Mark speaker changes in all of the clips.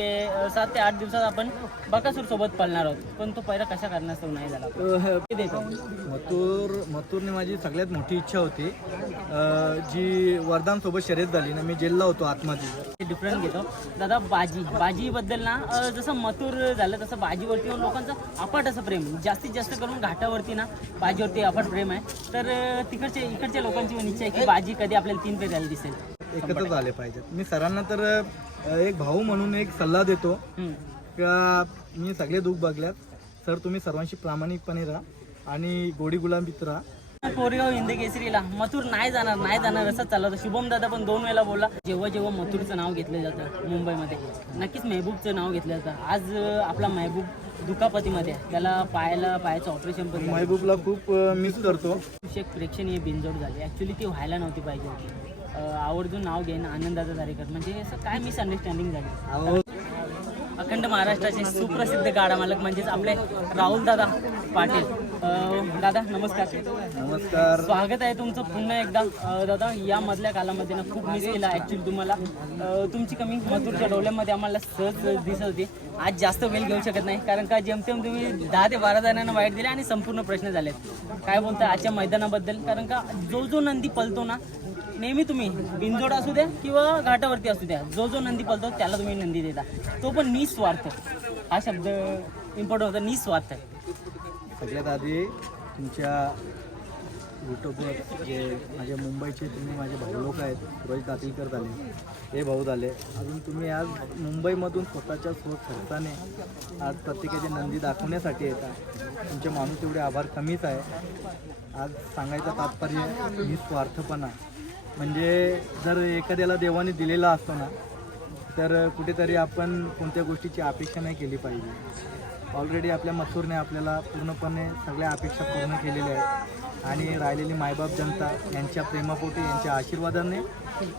Speaker 1: ते सात ते आठ दिवसात आपण बकासूर सोबत पळणार आहोत. पण तो पहिला कशा कारणास्तव नाही झाला? ते देतो?
Speaker 2: मथुर मथुरने माझी सगळ्यात मोठी इच्छा होती. अं, जी वरदानसोबत शर्यत झाली ना मी जेलला होतो आतमध्ये.
Speaker 1: डिफरन्स घेतो. दादा बाजी बाजीबद्दल ना अ, जसं मथुर झालं तसं बाजीवरती लोकांचं अफाट असं प्रेम जास्तीत जास्त करून घाटावरती ना बाजीवरती अफाट प्रेम आहे. तर अ, तिकडचे इकडच्या लोकांची पण इच्छा आहे की बाजी कधी आपल्याला तीन पे द्यायला दिसेल.
Speaker 2: एकत्र झाले पाहिजेत. मी सरांना तर एक भाऊ म्हणून एक सल्ला देतो. का मी सगळे दुःख बघल्यात. सर तुम्ही सर्वांशी प्रामाणिकपणे राहा आणि गोडी गुलाबीत राहा.
Speaker 1: कोरेगाव हिंद केसरीला. मथुर नाही जाणार नाही जाणार असं चाललं होतं शुभम दादा पण दोन वेळा बोलला. जेव्हा जेव्हा मथुरचं नाव घेतलं जातं मुंबईमध्ये नक्कीच महबूबचं नाव घेतलं जातं. आज आपला महबूब दुखापतीमध्ये. त्याला पायाला पायाचं ऑपरेशन पण.
Speaker 2: महबूबला खूप मिस करतो.
Speaker 1: प्रेक्षणीय बिनजोड झाली. ॲक्च्युली ती व्हायला नव्हती पाहिजे. आवर्जून नाव घेईन आनंदाचा दारेकर म्हणजे असं काय मिसअंडरस्टँडिंग झाली? अखंड महाराष्ट्राचे सुप्रसिद्ध गाडा मालक म्हणजेच आपले राहुल दादा पाटील. दादा नमस्कार.
Speaker 2: नमस्कार.
Speaker 1: स्वागत आहे तुमचं पुन्हा एकदा. दादा या मधल्या कालामध्ये ना खूप मिस केला ॲक्च्युली तुम्हाला. तुमची कमी मथुरच्या डोळ्यामध्ये आम्हाला सहज दिसत होती. आज जास्त वेळ घेऊ शकत नाही. कारण का जेमतेम तुम्ही दहा ते बारा जणांना वाईट दिले आणि संपूर्ण प्रश्न झालेत. काय बोलता आजच्या मैदानाबद्दल? कारण का जो जो नंदी पलतो ना नेहमी तुम्ही बिनजोड असू द्या किंवा घाटावरती असू द्या. जो जो नंदी पलतो त्याला तुम्ही नंदी देता. तो पण निस्वार्थ. हा शब्द इम्पॉर्टंट होता निस्वार्थ.
Speaker 2: सगळ्यात आधी तुमच्या युट्यूबवर जे माझ्या मुंबईचे तुम्ही माझे भाऊ लोक आहेत रोहित दातीलकर झाले हे भाऊ झाले अजून तुम्ही आज मुंबईमधून स्वतःच्या स्व खर्चाने आज प्रत्येकाची नंदी दाखवण्यासाठी येतात तुमचे माणूस तेवढे आभार कमीच आहे. आज सांगायचं तात्पर्य निस्वार्थपणा. म्हणजे जर एखाद्याला देवाने दिलेला असतो ना तर कुठेतरी आपण कोणत्या गोष्टीची अपेक्षा नाही केली पाहिजे. ऑलरेडी आपल्या मसूरने आपल्याला पूर्णपणे सगळ्या अपेक्षा पूर्ण केलेल्या आहेत. आणि राहिलेली मायबाप जनता यांच्या प्रेमापोटी यांच्या आशीर्वादाने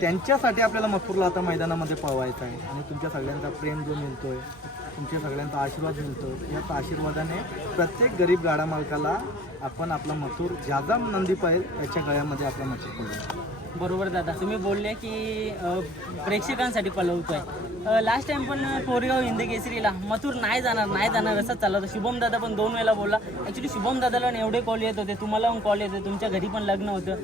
Speaker 2: त्यांच्यासाठी आपल्याला मसूरला आता मैदानामध्ये पवायचं आहे. आणि तुमच्या सगळ्यांचा प्रेम जो मिळतो आहे तुमच्या सगळ्यांचा आशीर्वाद मिळतो याच आशीर्वादाने प्रत्येक गरीब गाडा मालकाला आपण आपला मसूर ज्यादा नंदी पाहिजे याच्या गळ्यामध्ये आपला मसूर पडतो
Speaker 1: बरोबर दादा तुम्ही बोलले की प्रेक्षकांसाठी पलवतोय. लास्ट टाइम पण कोरेगाव हिंदी केसरीला मथुर नाही जाणार नाही जाणार असंच चाललं होतं. शुभम दादा पण दोन वेळा बोलला. ॲक्च्युली शुभम दादाला एवढे कॉल येत होते तुम्हाला पण कॉल येत होते तुमच्या घरी पण लग्न होतं.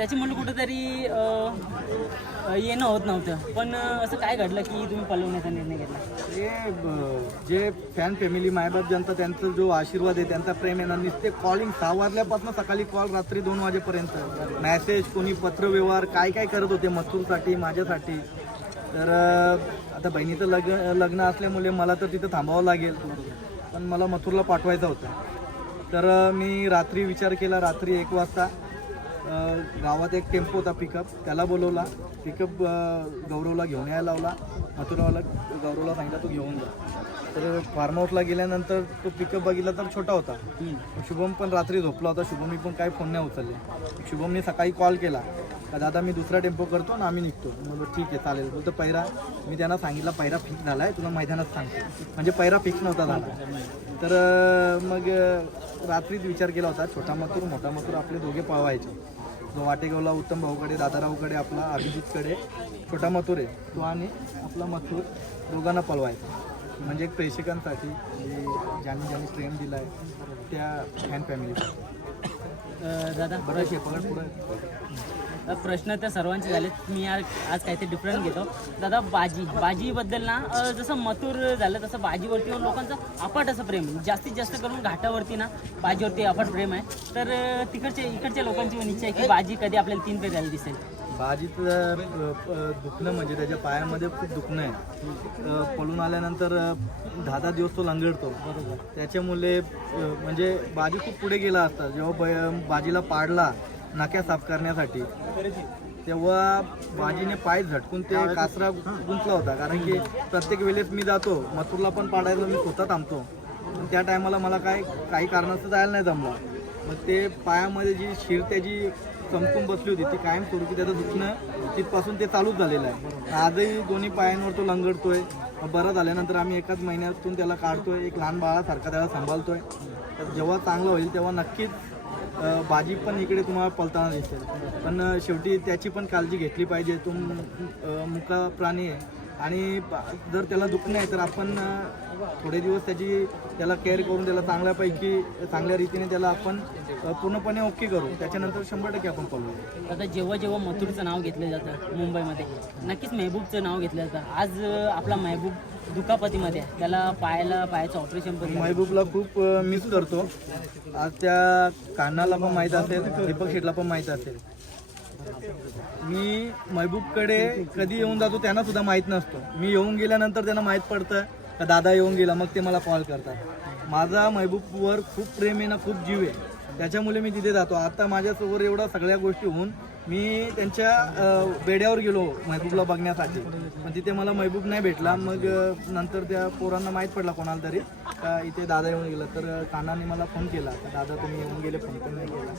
Speaker 1: त्याच्यामुळे कुठेतरी कुठंतरी येणं होत नव्हतं. पण असं काय घडलं की तुम्ही पलवण्याचा निर्णय घेतला?
Speaker 2: ते ब- जे फॅन फॅमिली मायबाप जनता त्यांचा जो आशीर्वाद आहे त्यांचा प्रेम आहे ना नुसते कॉलिंग सहा वाजल्यापासून सकाळी कॉल रात्री दोन वाजेपर्यंत. मॅसेज कोणी पत्रव्यवहार काय काय करत होते मसूरसाठी माझ्यासाठी. तर आता बहिणीचं लग्न लग्न असल्यामुळे मला तर तिथं थांबावं लागेल. पण मला मथुरला पाठवायचं होतं. तर मी रात्री विचार केला रात्री एक वाजता. गावात एक टेम्पो होता पिकअप त्याला बोलवला. पिकअप गौरवला घेऊन यायला लावला. मथुरावाला गौरवला सांगितलं तू घेऊन जा. तर फार्म हाऊसला गेल्यानंतर तो पिकअप बघितला तर छोटा होता. शुभम पण रात्री झोपला होता. शुभमनी पण काही फोन नाही उचलले. शुभमने सकाळी कॉल केला. का दादा मी दुसरा टेम्पो करतो आणि आम्ही निघतो. म्हणलं ठीक आहे चालेल. बोलतो पैरा मी त्यांना सांगितलं पैरा फिक्स झाला आहे तुला मैदानात सांगतो. म्हणजे पैरा फिक्स नव्हता झाला. तर मग रात्रीच विचार केला होता छोटा मथुर मोठा मथुर आपले दोघे पळवायचे. जो वाटेगावला उत्तम भाऊकडे दादारावकडे आपला अभिजितकडे छोटा मथुर आहे तो आणि आपला मथुर दोघांना पळवायचा. म्हणजे एक प्रेक्षकांसाठी ज्यांनी ज्यांनी प्रेम दिला आहे त्या फॅन फॅमिली
Speaker 1: दादा.
Speaker 2: बरं शेपगड पुढं.
Speaker 1: प्रश्न तर सर्वांचे झालेत. मी आज आज काहीतरी डिफरन्स घेतो. दादा बाजी बाजीबद्दल ना जसं मथुर झालं तसं बाजीवरती लोकांचं अफाट असं प्रेम जास्तीत जास्त करून घाटावरती ना बाजीवरती अफाट प्रेम आहे. तर तिकडचे इकडच्या लोकांची पण इच्छा आहे की बाजी कधी आपल्याला तीन पे द्यायला दिसेल.
Speaker 2: बाजीचं दुखणं म्हणजे त्याच्या पायामध्ये खूप दुखणं आहे. पळून आल्यानंतर दहा दहा दिवस तो लंगडतो. त्याच्यामुळे म्हणजे बाजी खूप पुढे गेला असता. जेव्हा बाजीला पाडला नाक्या साफ करण्यासाठी. तेव्हा बाजीने पाय झटकून ते कासरा गुंतला होता. कारण की प्रत्येक वेळेस मी जातो मथुरला पण पाडायला मी स्वतः थांबतो. पण त्या टायमाला मला काय काही कारणाचं जायला नाही जमलं. मग ते पायामध्ये जी शिर त्याची चमकून बसली होती ती कायम स्वरूपी त्याचं दुखणं तिथपासून ते चालूच झालेलं आहे. आजही दोन्ही पायांवर तो लंगडतोय. बरं झाल्यानंतर आम्ही एकाच महिन्यातून त्याला काढतोय. एक लहान बाळासारखा त्याला सांभाळतोय. तर जेव्हा चांगलं होईल तेव्हा नक्कीच भाजी पण इकडे तुम्हाला पलताना दिसेल. पण शेवटी त्याची पण काळजी घेतली पाहिजे. तो मुका प्राणी आहे. आणि जर त्याला दुखणं आहे तर आपण थोडे दिवस त्याची त्याला केअर करून त्याला चांगल्यापैकी चांगल्या रीतीने त्याला आपण पूर्णपणे ओके करू. त्याच्यानंतर शंभर टक्के आपण पळवू
Speaker 1: आता जेव्हा जेव्हा मथुरचं नाव घेतलं जातं मुंबईमध्ये नक्कीच मेहबूबचं नाव घेतलं जातं. आज आपला मेहबूब दुखापतीमध्ये आहे. त्याला पायाला पायाचं ऑपरेशन पण झालं.
Speaker 2: महबूबला खूप मिस करतो. आज त्या कान्हाला पण माहीत असेल दीपक शेटला पण माहीत असेल. मी महबूबकडे कधी येऊन जातो त्यांना सुद्धा माहीत नसतो. मी येऊन गेल्यानंतर त्यांना माहीत पडतं का दादा येऊन गेला मग ते मला कॉल करतात. माझा महबूबवर खूप प्रेम आहे ना खूप जीव आहे. त्याच्यामुळे मी तिथे जातो. आता माझ्यासोबत एवढ्या सगळ्या गोष्टी होऊन मी त्यांच्या बेड्यावर गेलो महबूबला बघण्यासाठी. पण तिथे मला महबूब नाही भेटला. मग नंतर त्या पोरांना माहीत पडला कोणाला तरी का इथे दादा येऊन गेला. तर कानाने मला फोन केला. दादा तुम्ही येऊन गेले फोन पण नाही केला.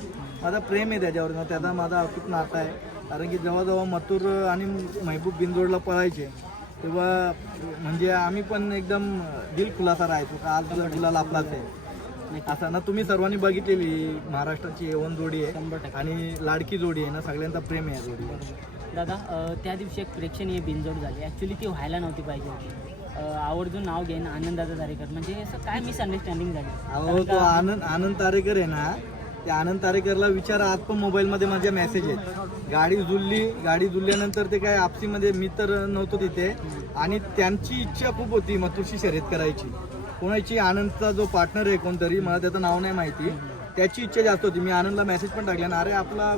Speaker 2: माझा प्रेम आहे त्याच्यावर. त्याचा माझा अतूट नाता आहे. कारण की जेव्हा जेव्हा मथुर आणि महबूब बिंदोडला पळायचे तेव्हा म्हणजे आम्ही पण एकदम दिल खुलासा राहायचो का आज तुला लाभलाच आहे. असं ना तुम्ही सर्वांनी बघितलेली महाराष्ट्राची एवन जोडी आहे आणि लाडकी जोडी आहे ना सगळ्यांचा प्रेम आहे जोडी
Speaker 1: दादा त्या दिवशी एक प्रेक्षणीय बिनजोड झाली. ॲक्च्युली ती व्हायला नव्हती पाहिजे होती. आवर्जून नाव घेईन आनंदाचा तारेकर. म्हणजे असं काय मिसअंडरस्टँडिंग झाली?
Speaker 2: अहो तो आनंद आनंद तारेकर आहे ना त्या आनंद तारेकरला विचारा आज पण मोबाईलमध्ये माझे मेसेज आहेत. गाडी जुळली गाडी जुळल्यानंतर ते काय आपसीमध्ये मी तर नव्हतो तिथे. आणि त्यांची इच्छा खूप होती मथुरशी शर्यत करायची. कोणाची आनंदचा जो पार्टनर आहे कोणतरी मला त्याचं नाव नाही माहिती. त्याची इच्छा जास्त होती. मी आनंदला मेसेज पण टाकला ना अरे आपला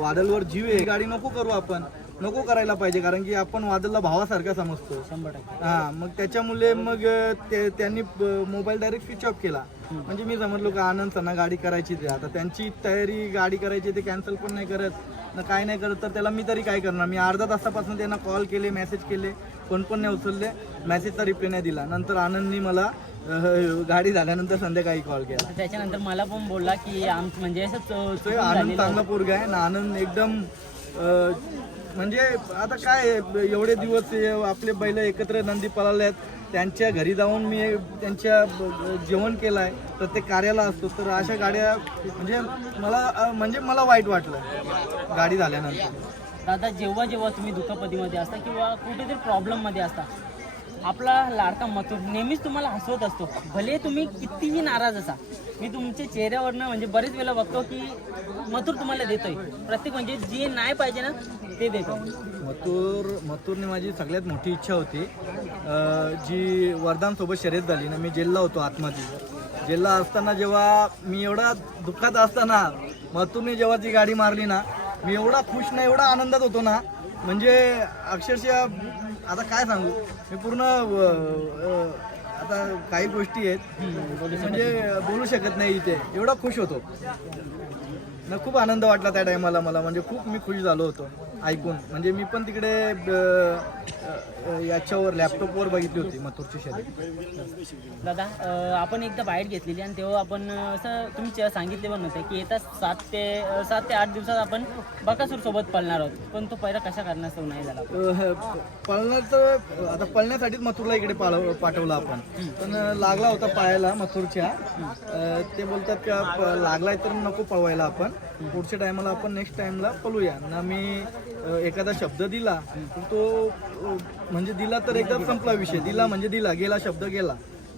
Speaker 2: वादलवर जीव आहे. गाडी नको करू आपण. नको करायला पाहिजे कारण की आपण वादलला भावासारखा समजतो.
Speaker 1: शंभर टक्के.
Speaker 2: हा मग त्याच्यामुळे मग ते त्यांनी मोबाईल डायरेक्ट स्विच ऑफ केला. म्हणजे मी समजलो का आनंद सणा गाडी करायची आहे. आता त्यांची तयारी गाडी करायची ते कॅन्सल पण नाही करत. ना काय नाही करत तर त्याला मी तरी काय करणार? मी अर्धा तासापासून त्यांना कॉल केले मेसेज केले. कोण पण नाही उचलले मेसेजचा रिप्लाय नाही दिला. नंतर आनंदनी मला गाडी झाल्यानंतर संध्याकाळी कॉल केला.
Speaker 1: तर त्याच्यानंतर मला पण बोलला की आम म्हणजे असं चु-
Speaker 2: तो
Speaker 1: चुकून
Speaker 2: आनंद
Speaker 1: झालेलं
Speaker 2: चांगला पोरगा आहे ना आनंद एकदम अं, म्हणजे आता काय आहे, एवढे दिवस हे आपले बैल एकत्र नंदी पळाले आहेत. त्यांच्या घरी जाऊन मी त्यांच्या ब- जेवण केलं आहे प्रत्येक कार्याला असतो. तर अशा गाड्या म्हणजे मला अं, म्हणजे मला वाईट वाटलं. गाडी झाल्यानंतर.
Speaker 1: दादा जेव्हा जेव्हा तुम्ही दुखापतीमध्ये असता किंवा कुठेतरी प्रॉब्लेममध्ये असता आपला लाडका मथुर नेहमीच तुम्हाला हसवत असतो. भले तुम्ही कितीही नाराज असा मी तुमच्या चेहऱ्यावरनं म्हणजे बरेच वेळा बघतो की मथुर तुम्हाला देतोय. प्रत्येक म्हणजे जे नाही पाहिजे ना ते देतो
Speaker 2: मथुर मथुरने माझी सगळ्यात मोठी इच्छा होती. अं, जी वरदानसोबत शर्यत झाली ना मी जेलला होतो आतमध्ये. जेलला असताना जेव्हा मी एवढा दुःखात असताना मथुरने जेव्हा ती गाडी मारली ना मी एवढा खुश ना एवढा आनंदात होतो ना. म्हणजे अक्षरशः आता काय सांगू? मी पूर्ण आता काही गोष्टी आहेत. म्हणजे बोलू शकत नाही इथे. एवढा खुश होतो. ना खूप आनंद वाटला त्या टायमाला मला. म्हणजे खूप मी खुश झालो होतो. ऐकून. म्हणजे मी पण तिकडे अ, याच्यावर लॅपटॉपवर बघितली होती मथुरची शर्यत.
Speaker 1: दादा अं, आपण एकदा बाहेर घेतलेली आणि तेव्हा आपण अं, असं तुम्ही चे- सांगितले पण होते की येत्या सात ते अं, सात ते आठ दिवसात आपण बकासूर सोबत पळणार आहोत. पण तो पहिला कशा कारणास्तव नाही झाला.
Speaker 2: अ, पळणार तर आता पळण्यासाठीच मथुरला इकडे पाळव- पाठवलं आपण. पण लागला होता पायाला मथुरच्या. अ, ते बोलतात का प- लागलाय तर नको पळवायला आपण. पुढच्या टायमाला आपण नेक्स्ट टाइमला पळूया. ना मी एखादा शब्द दिला तो म्हणजे दिला तर एकदम संपला विषय. दिला म्हणजे दिला गेला शब्द गेला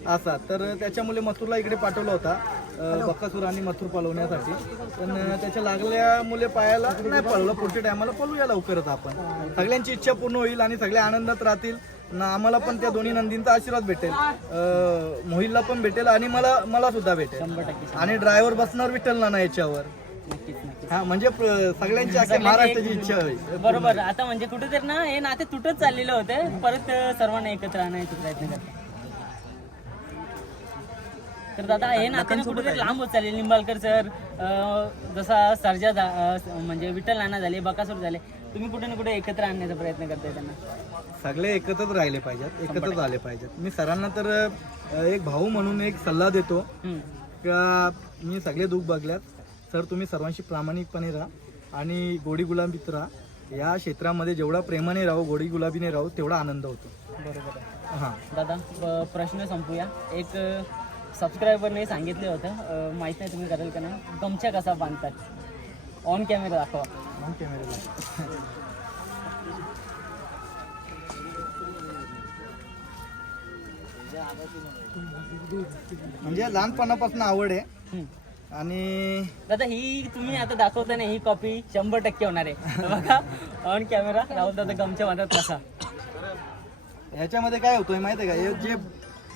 Speaker 2: असा. तर त्याच्यामुळे मथुरला इकडे पाठवला होता अ, बकासूर आणि मथुर पळवण्यासाठी पण त्याच्या लागल्यामुळे पायाला नाही पळलं पुढच्या टायमाला पळूया लवकरच आपण. सगळ्यांची इच्छा पूर्ण होईल आणि सगळे आनंदात राहतील. ना आम्हाला पण त्या दोन्ही नंदींचा आशीर्वाद भेटेल. मोहिलला पण भेटेल आणि मला मला सुद्धा भेटेल. आणि ड्रायव्हर बसणार विठ्ठल ना याच्यावर हा म्हणजे प्र- सगळ्यांची अख्ख्या महाराष्ट्राची इच्छा आहे
Speaker 1: बरोबर. आता म्हणजे कुठेतरी ना हे नाते तुटत चाललेले होते. परत अं, सर्वांना एकत्र आणायचा प्रयत्न करतात. तर दादा हे नाते ना कुठेतरी लांब होत चालले निंबाळकर सर अं, जसा सर्जा झा- अं, म्हणजे विठ्ठल नाना झाले बकासूर झाले तुम्ही कुठे ना कुठे एकत्र आणण्याचा प्रयत्न करताय त्यांना?
Speaker 2: सगळे एकत्रच राहिले पाहिजेत एकत्रच आले पाहिजेत. मी सरांना तर अ, एक भाऊ म्हणून एक सल्ला देतो.
Speaker 1: हम्म.
Speaker 2: का मी सगळे दुःख बघल्यात. सर तुम्ही सर्वांशी प्रामाणिकपणे राहा आणि गोडी गुलाबीत राहा. या क्षेत्रामध्ये जेवढा प्रेमाने राहू गोडी गुलाबीने राहू तेवढा आनंद होतो.
Speaker 1: बरोबर आहे.
Speaker 2: हां.
Speaker 1: दादा प- प्रश्न संपूया. एक सबस्क्रायबरने सांगितले होतं. अं, माहीत नाही तुम्ही कराल का नाही. गमछा कसा बांधतात? ऑन कॅमेरा दाखवा.
Speaker 2: मग कॅमेऱ्याला म्हणजे लहानपणापासून आवड आहे.
Speaker 1: हम्म.
Speaker 2: आणि
Speaker 1: दादा ही तुम्ही आता दाखवताना ही कॉपी शंभर टक्के होणार आहे. बघा ऑन कॅमेरा राहुल दादा गमच्या म्हणतात कसा
Speaker 2: ह्याच्यामध्ये काय होतोय माहिती आहे का? हे जे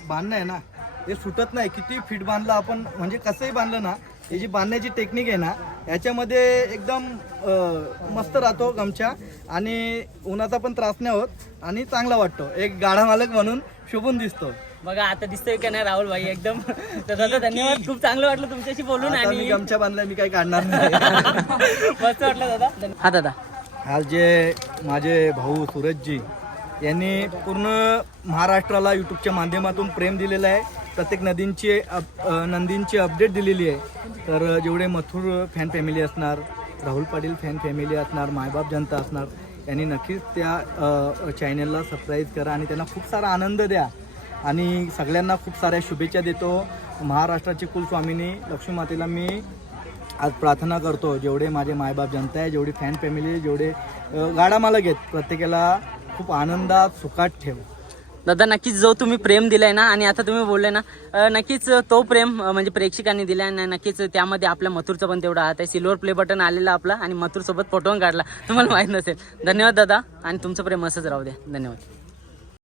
Speaker 2: बांधणं आहे ना हे सुटत नाही. किती फिट बांधलं आपण म्हणजे कसंही बांधलं ना ही जी बांधण्याची टेक्निक आहे ना याच्यामध्ये एकदम अं, मस्त राहतो गमछा. आणि उन्हाचा पण त्रास नाही होत आणि चांगला वाटतो. एक गाडा मालक म्हणून शोभून दिसतो.
Speaker 1: बघा आता दिसतोय का नाही राहुल भाई एकदम? तर दादा धन्यवाद. खूप चांगलं वाटलं तुमच्याशी बोलून
Speaker 2: आता मी
Speaker 1: आणि
Speaker 2: गमछा बांधला मी काही काढणार नाही.
Speaker 1: मस्त वाटलं दादा. हा दादा.
Speaker 2: आज जे माझे भाऊ सूरजजी यांनी पूर्ण महाराष्ट्राला यूट्यूबच्या माध्यमातून प्रेम दिलेलं आहे. प्रत्येक नदींची अप- अ, नंदींची अपडेट दिलेली आहे. तर जेवढे मथुर फॅन फॅमिली असणार राहुल पाटील फॅन फॅमिली असणार मायबाप जनता असणार यांनी नक्कीच त्या चॅनलला सबस्क्राईब करा आणि त्यांना खूप सारा आनंद द्या. आणि सगळ्यांना खूप साऱ्या शुभेच्छा देतो. महाराष्ट्राची कुलस्वामिनी लक्ष्मी मातेला मी आज प्रार्थना करतो. जेवढे माझे मायबाप जनता आहे जेवढी फॅन फॅमिली जेवढे गाडा मला घेत प्रत्येकाला खूप आनंदात सुखात ठेव.
Speaker 1: दादा नक्कीच जो तुम्ही प्रेम दिलाय ना आणि आता तुम्ही बोलले ना नक्कीच तो प्रेम म्हणजे प्रेक्षकांनी दिलाय आणि नक्कीच त्यामध्ये आपल्या मथुरचा पण तेवढा हात आहे. सिल्वर प्ले बटन आलेला आपला आणि मथुर सोबत फोटो पण काढला. तुम्हाला माहीत नसेल. धन्यवाद दादा आणि तुमचं प्रेम असंच राहू द्या. धन्यवाद.